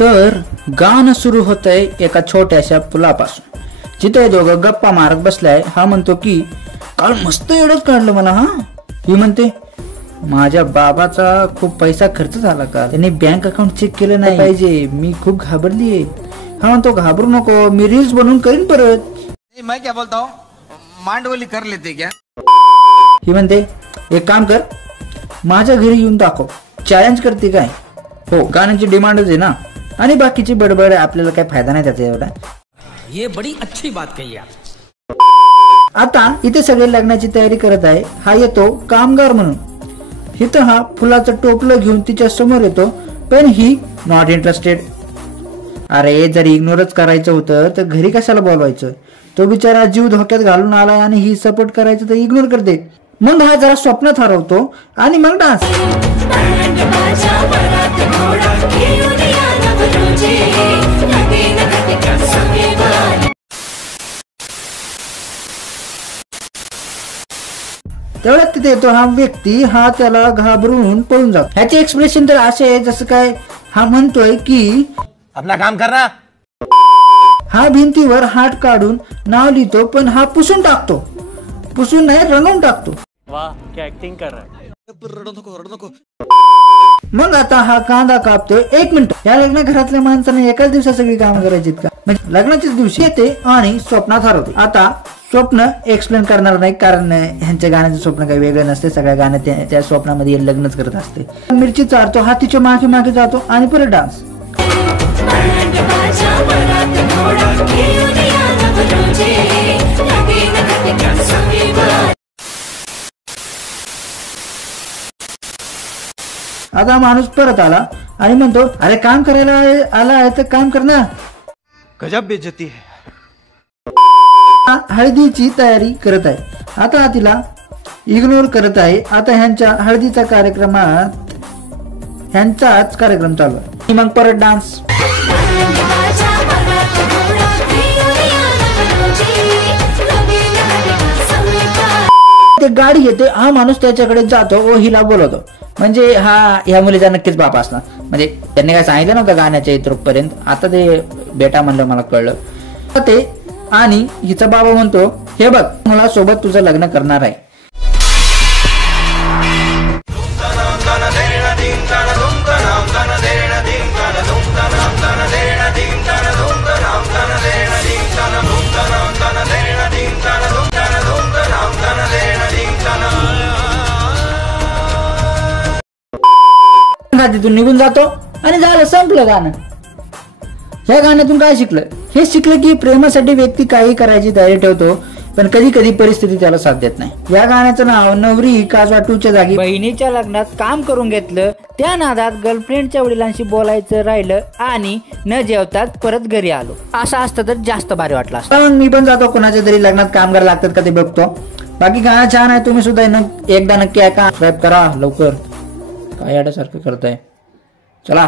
तर गाणं सुरू होतंय एका छोट्याशा पुलापासून, जिथे दोघं गप्पा मारत बसलाय. हा म्हणतो की काल मस्त एवढंच काढलं म्हणा. हा ही म्हणते माझ्या बाबाचा खूप पैसा खर्च झाला का, त्यांनी बँक अकाउंट चेक केलं नाही पाहिजे, मी खूप घाबरलीये. हा म्हणतो घाबरू नको, मी रील्स बनवून करीन परत. मैं क्या बोलता हूँ, मांडवली कर लेते क्या. ही म्हणते एक काम कर, माझ्या घरी येऊन दाखव, चॅलेंज करते काय. हो गाण्याची डिमांडच आहे ना, आणि बाकीची बडबड आपल्याला काय फायदा नाही त्याचा एवढा. ये बड़ी अच्छी बात कही आप. आता इथे सगळे लग्नाची तयारी करत आहे. हा येतो कामगार म्हणून. इथं हा फुलाचं टोपलं घेऊन तिच्या समोर येतो, पण ही नॉट इंटरेस्टेड. अरे जर इग्नोरच करायचं होतं तर घरी कशाला बोलवायचं. तो बिचारा जीव धोक्यात घालून आलाय आणि ही सपोर्ट करायचं तर इग्नोर करते. मग हा जरा स्वप्नात हरवतो आणि मग डान्स. तेवढ्यात तिथे येतो हा व्यक्ती. हा त्याला घाबरून पळून जातो. ह्याचे एक्सप्रेशन तर असे आहे जसं काय हा म्हणतोय की अपना काम करना. हा भिंतीवर हात काढून नाव लिहितो, पण हा पुसून टाकतो. पुसून नाही, रंगवून टाकतो. वाह क्या एक्टिंग कर रहा है. मग आता हा कांदा कापतोय. 1 मिनिट, या लग्न घरातल्या माणसाने एकाच दिवसात सगळी कामं करायची का. म्हणजे लग्नाच्याच दिवशी येते आणि स्वप्नात हरवते. आता स्वप्न एक्सप्लेन करणार नाही, कारण ह्यांच्या गाण्याचं स्वप्न काही वेगळं नसते. सगळ्या गाण्यात त्या स्वप्नामध्ये लग्नच करत असते. मिरची चारतो, हा तिच्या मागे मागे जातो आणि परत डान्स. आता माणूस परत आला आणि म्हणतो अरे काम करायला आला आहे तर काम कर ना. गजब बेइज्जती है. हळदीची तयारी करत आहे. आता तिला इग्नोर करत आहे. आता ह्यांच्या हळदीचा कार्यक्रमात ह्यांचाच कार्यक्रम चालू आहे. मग परत डान्स. ते गाडी येते, हा माणूस त्याच्याकडे जातो व हिला बोलवतो. म्हणजे हा ह्या मुलीचा नक्कीच बाप असणार. म्हणजे त्यांनी काय सांगितलं नव्हतं गाण्याच्या इथपर्यंत. आता ते बेटा म्हणलं मला कळलं ते. आणि हिचा बाबा म्हणतो हे बघ मला सोबत तुझं लग्न करणार आहे. तिथून निघून जातो आणि झालं, संपलं गाणं. ह्या गाण्यातून काय शिकलं. हे शिकलं की प्रेमासाठी व्यक्ती काही करायची तयारी ठेवतो, पण कधी कधी परिस्थिती त्याला साथ देत नाही. या गाण्याचं नाव नवरी काजवा 2च्या जागी बहिणीच्या लग्नात काम करून घेतलं. त्या नादात गर्लफ्रेंडच्या वडिलांशी बोलायचं राहिलं आणि न जेवताच परत घरी आलो. असं असतं तर जास्त भारी वाटलं असतं. मी पण जातो कोणाच्या तरी लग्नात कामगार लागतात का ते बघतो. बाकी गाणं छान आहे, तुम्ही सुद्धा एकदा नक्की ऐका. सबस्क्राईब करा लवकर. काय याड्यासारखं करताय. चला.